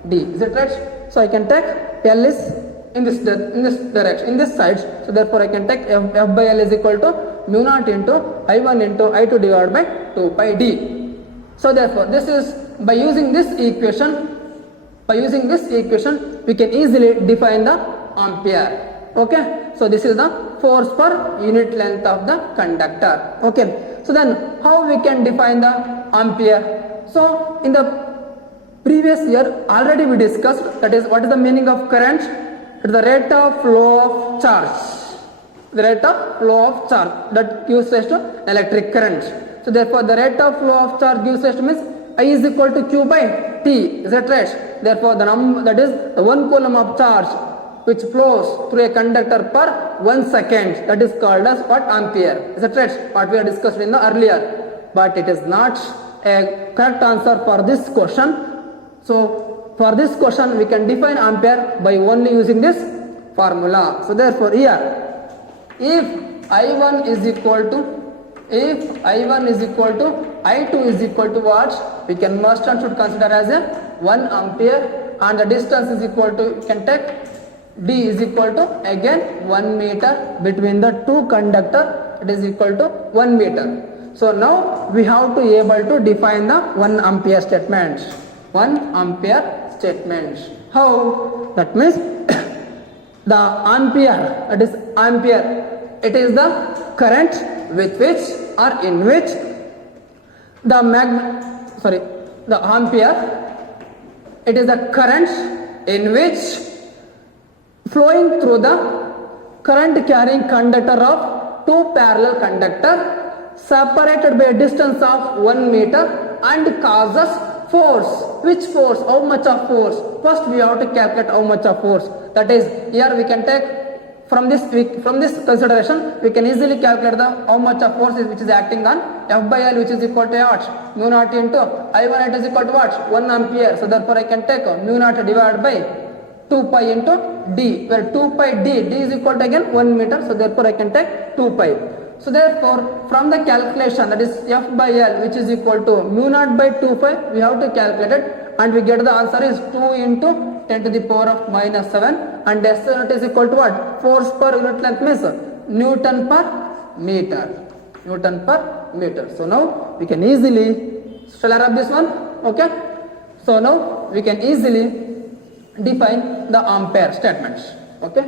d. Is it right? So I can take L is in this direction, in this side. So therefore I can take F by L is equal to mu naught into I1 into I2 divided by 2 pi d. So therefore this is, by using this equation By using this equation, we can easily define the ampere. Okay, so this is the force per unit length of the conductor. Okay, so then how we can define the ampere? So in the previous year already we discussed, that is what is the meaning of current? It is the rate of flow of charge. The rate of flow of charge that gives rise to electric current. So therefore the rate of flow of charge gives rise to means I is equal to Q by T. Is that right? Therefore the that is the 1 coulomb of charge which flows through a conductor per 1 second, that is called as what? Ampere. Is that right? What we have discussed in the earlier. But it is not a correct answer for this question. So for this question we can define ampere by only using this formula. So therefore here, if I1 is equal to I2 is equal to what? We can must and should consider as a 1 ampere, and the distance is equal to, you can take D is equal to again 1 meter between the two conductor, it is equal to 1 meter. So now we have to able to define the 1 ampere statement. 1 ampere statement. How? That means the ampere, that is ampere, it is the current with which or in which the ampere, it is the current in which flowing through the current carrying conductor of two parallel conductor separated by a distance of 1 meter and causes force. Which force? How much of force? First we have to calculate how much of force. That is, here we can take from this consideration we can easily calculate the how much of force is which is acting on F by L, which is equal to what? Mu naught into I1, it is equal to what? 1 ampere. So therefore I can take mu naught divided by 2 pi into D, where 2 pi D is equal to again 1 meter. So therefore I can take 2 pi. So therefore from the calculation, that is F by L, which is equal to mu naught by 2 pi, we have to calculate it, and we get the answer is 2 into 10 to the power of minus 7, and S unit is equal to what? Force per unit length means Newton per meter. Newton per meter. So now we can easily, shall I rub this one? Okay. So now we can easily define the ampere statements. Okay.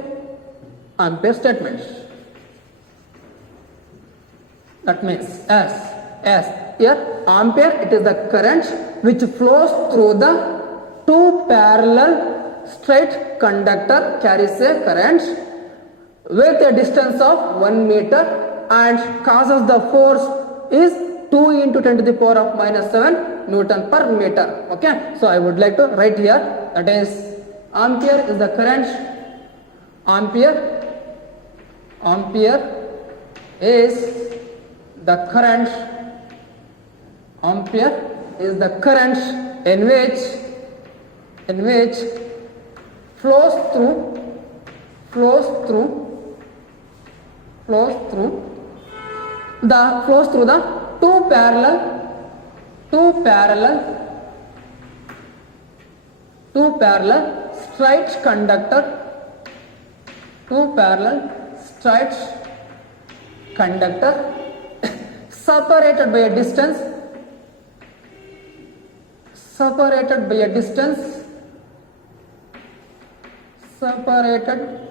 Ampere statements. That means here ampere, it is the current which flows through the two parallel straight conductor carries a current with a distance of 1 meter and causes the force is 2 into 10 to the power of minus 7 Newton per meter. Okay, so I would like to write here, that is ampere is the current, ampere is the current, ampere is the current in which flows through the two parallel straight conductor, separated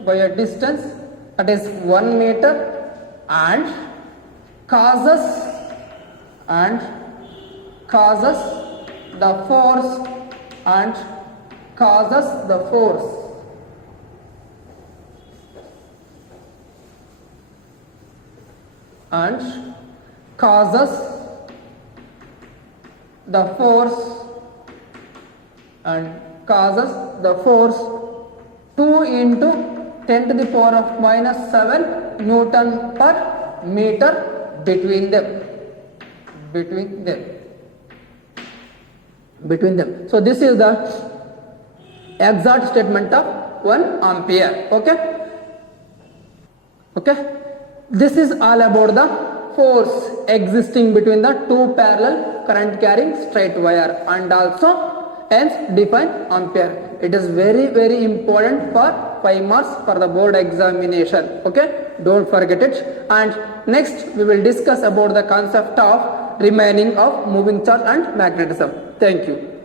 by a distance that is 1 meter and causes the force and 2 into 10 to the power of minus 7 Newton per meter between them. So this is the exact statement of 1 ampere. Okay. This is all about the force existing between the two parallel current carrying straight wire, and also hence define ampere. It is very, very important for 5 marks for the board examination. Okay, don't forget it. And next we will discuss about the concept of remaining of moving charge and magnetism. Thank you.